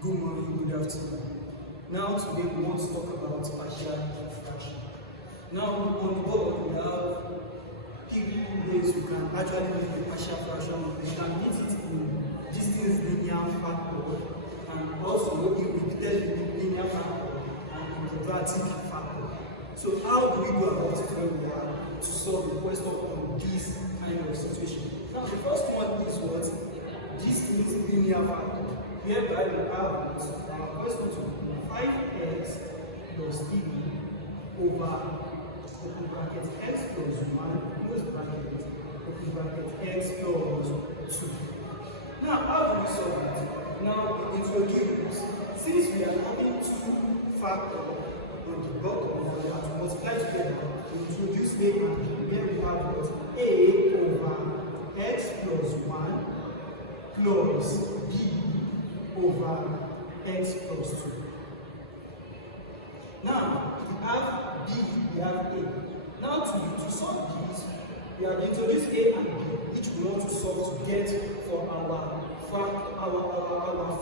Good morning, good afternoon. Now today we want to talk about partial fraction. Now on the board we have three ways you can actually make a partial fraction. You can meet it in distance linear factor and also in repeated linear factor and in quadratic factor. So how do we go about it when we are to solve the question on this kind of situation? Now the first one is what? Distance linear factor. Hereby we have our question to be 5x plus 3 over open bracket x plus 1 close bracket open bracket x plus 2. Now how do we solve it? Now it will give us, since we are having two factors on the bottom we have to multiply together, we introduce a and b. Here we have what? A over x plus 1 plus b over x plus 2. Now, we have b, we have a. Now, to solve this, we have introduced a and b, which we want to solve to get for our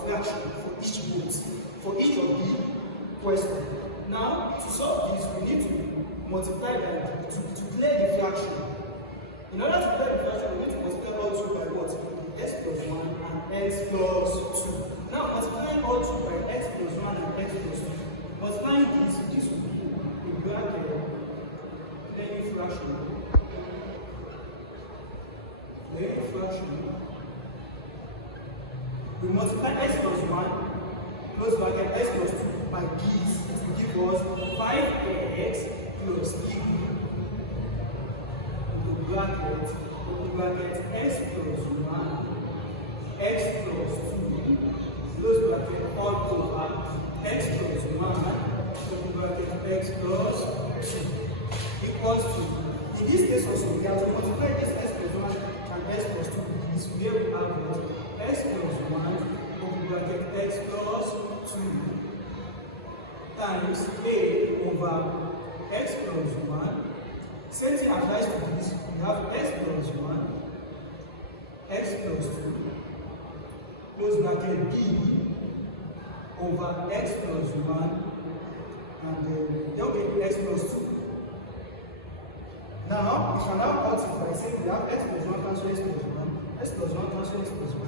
fraction for each root, for each of the question. Now, to solve this, we need to multiply by to clear the fraction. In order to clear the fraction, we need to multiply all two by what? X plus 1 and x plus 2. Now, multiplying all two by x plus 1 and x plus 2. Multiplying this will be a bracket, then a fraction. Then a fraction. We multiply x plus 1, close bracket x plus 2 by this. It will give us 5x plus 3 into bracket x plus 1, x plus 2, close bracket all over x plus 1, open bracket x plus 2 equals to, in this case also we have to multiply this x plus 1 and x plus 2 with this. Here we have what? X plus 1, open bracket x plus 2 times a over x plus 1. Same thing applies to this. We have x plus 1, x plus 2, close bracket b over x plus 1, and there will be x plus 2. Now, we can now multiply, say we have x plus 1 cancel x plus 1, x plus 1 cancel x plus 1,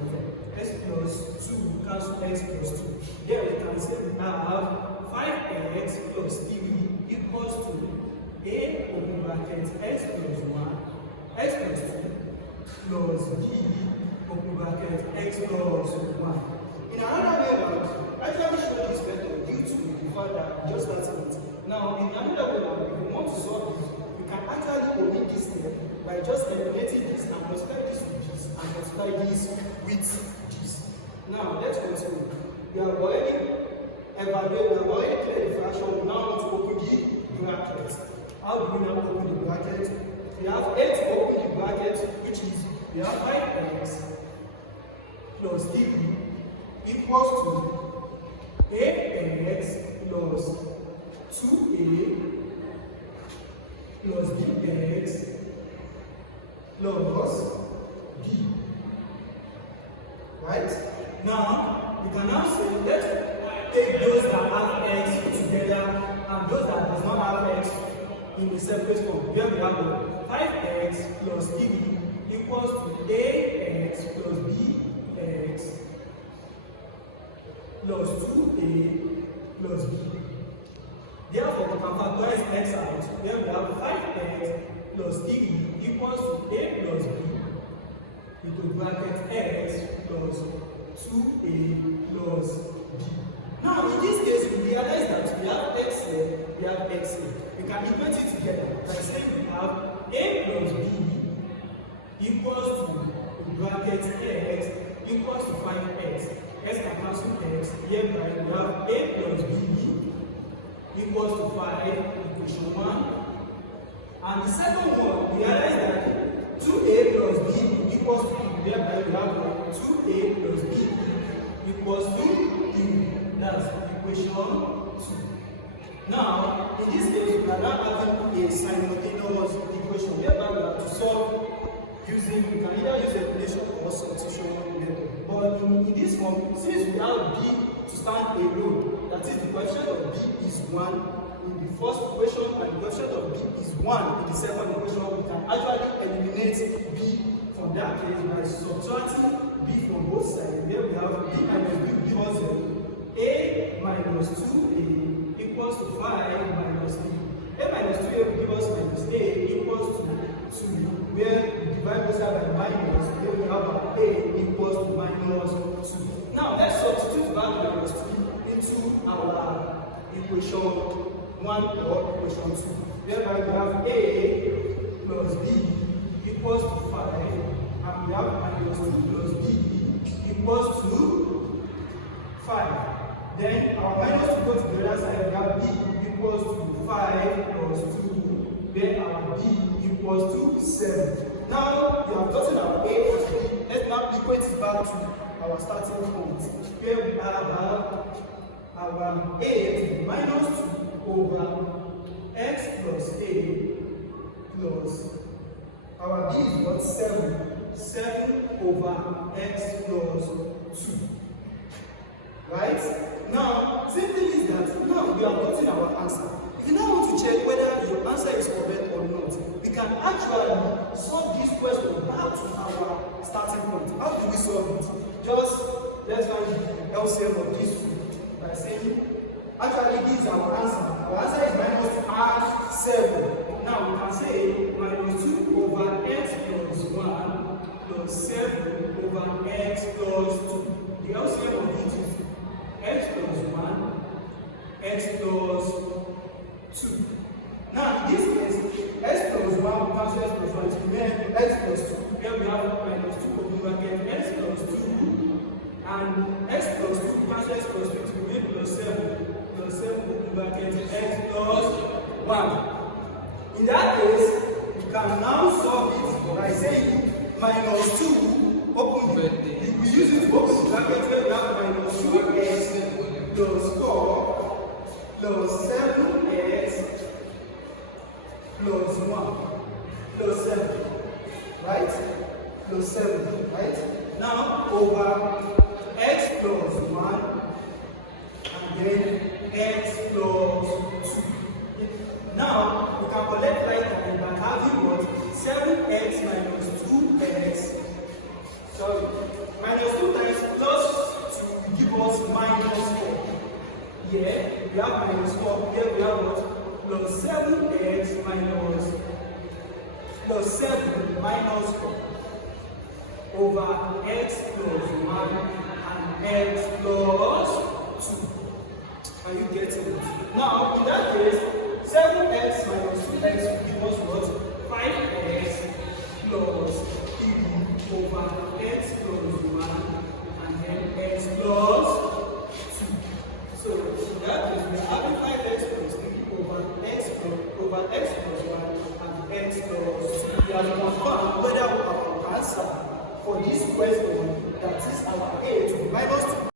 x plus 2 cancel x plus 2. There we can say we have 5x plus 3 equals to a open bracket x plus 1, x plus 2 plus b open bracket x plus 1. In another way around, I actually show this method due to the fact that just starting it. Now, in another way around, if you want to solve this, you can actually omit this step by just eliminating this and multiply this with this and multiply this with this. Now, let's continue. We have already evaluated, we have already cleared the fraction. We now want to open the bracket. How do we now open the bracket? We have 8 to open the bracket, which is we have 5x plus 3 equals to ax plus 2a plus bx plus b. Right? Now, we can now say, let's take those that have x together and those that does not have x in a separate form. Here we have 5x plus 3 equals to ax plus bx plus 2a plus b. Therefore, we can factorize x out. Here we have 5x plus 3 equals to a plus b into bracket x plus 2a plus b. Now, in this case, we realize that we have x here, we have x here. We can equate it together by saying we have a plus b equals to bracket x equals to 5x. X can cancel x. Hereby we have a plus b equals to 5, equation 1. And the second one, we realize that 2a plus b equals to 2. Hereby we have 2a plus b equals to 2. That's equation 2. Now, in this case, we are now having a simultaneous equation whereby we have to solve using, we can either use elimination or substitution method. But in this form, since we have b to stand alone. That is, the coefficient of b is 1 in the first equation and the coefficient of b is 1 in the second equation. We can actually eliminate b from that case by subtracting b from both sides. Here we have b minus b will give us a minus 2a equals to 5 minus 3. A minus 2a will give us minus a equals to 2. Where we divide both sides by minus, here we have a equals to minus 2. Now let's substitute back minus 2 into our equation 1 or equation 2. Thereby we have a plus b equals to 5, and we have minus 2 plus b equals to 5. Then our minus 2 goes to the other side, we have b equals to 5 plus 2, then our b equals to 7. Now we have gotten our a plus b. Let's now equate it back to our starting point. Here we have our a to be minus 2 over x plus a plus our b is what? 7 over x plus 2. Right? Now, same thing is that now we have gotten our answer. If you now want to check whether your answer is correct or not, we can actually solve this question back to our starting point. How do we solve it? Just let's find the LCM of these two by saying, actually this is our answer. Our answer is minus R7. Now we can say minus 2 over x plus 1 plus 7 over x plus 2. The LCM of it is x plus 1, x plus 2. Now in this case, x plus 1 will cancel x plus 1, it remains x plus 2. Here we have minus 2 over bracket x plus 2, and x plus 2 will cancel x plus 2, it remains plus 7 over bracket x plus 1. In that case, you can now solve it by saying minus 2, open it. We use it to open the bracket where we have minus 2x plus 4 plus 7x plus 1 plus 7. Right? Plus 7. Right? Now over x plus 1 and then x plus 2. Now we can collect right hand by having what? 7x minus 2x. Sorry, minus 2 times plus 2 will give us minus 4. Here we have minus 4. Here we have what? Plus 7x minus plus 7 minus 4 over x plus 1 and x plus 2. Are you getting it? Now in that case, 7x minus 2x will give us what? 5x plus 3 over x plus 1 and then x plus 2. So in that case, we are having 5x plus 3 over x plus 1 and x plus 2. We have confirmed whether our answer for this question, that is our a to be minus 2.